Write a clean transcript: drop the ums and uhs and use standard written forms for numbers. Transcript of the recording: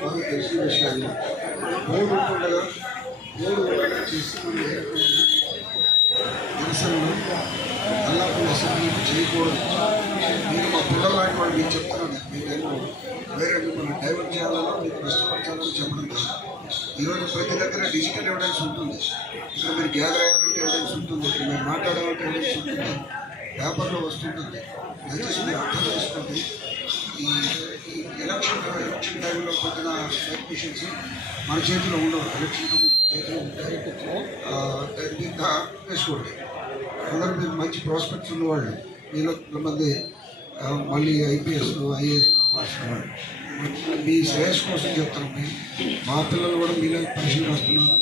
బాగా తెలిసిన విషయాన్ని మూడు ఉండగా చేసి నిరసనలు అల్లాపు అసెంబ్లీ చేయకూడదు. నేను మా పిల్లల లాంటి వాళ్ళు మీకు చెప్తున్నాను. మీకేమో వేరే మిమ్మల్ని డైవర్ట్ చేయాలలో మీకు నష్టపరచాలని చెప్పడం కాదు. ఈరోజు ప్రతి దగ్గర డిజిటల్ ఎవిడెన్స్ ఉంటుంది. ఇక్కడ మీరు గ్యాదర్ అయ్యాలంటే ఎవిడెన్స్ ఉంటుంది, ఇక్కడ మీరు మాట్లాడాలంటే ఎవిడెన్స్ ఉంటుంది, పేపర్లో వస్తుంటుంది. దయచేసి మీరు అర్థం చేసుకోండి. ఈ ఎలక్షన్ టైంలో పొద్దున మిషన్స్ మన చేతిలో ఉండవు. ఎలక్షన్ చేతిలో డైరెక్ట్ దీంతో వేసుకోండి. అందరూ మీరు మంచి ప్రాస్పెక్ట్స్ ఉన్నవాళ్ళు, మీలో కొంతమంది మళ్ళీ ఐపీఎస్లు ఐఏఎస్ అవ్వాల్సిన వాళ్ళు. మీ శ్రేయస్ కోసం చెప్తాను. మా పిల్లలు కూడా మీలో పరిశీలన వస్తున్నారు.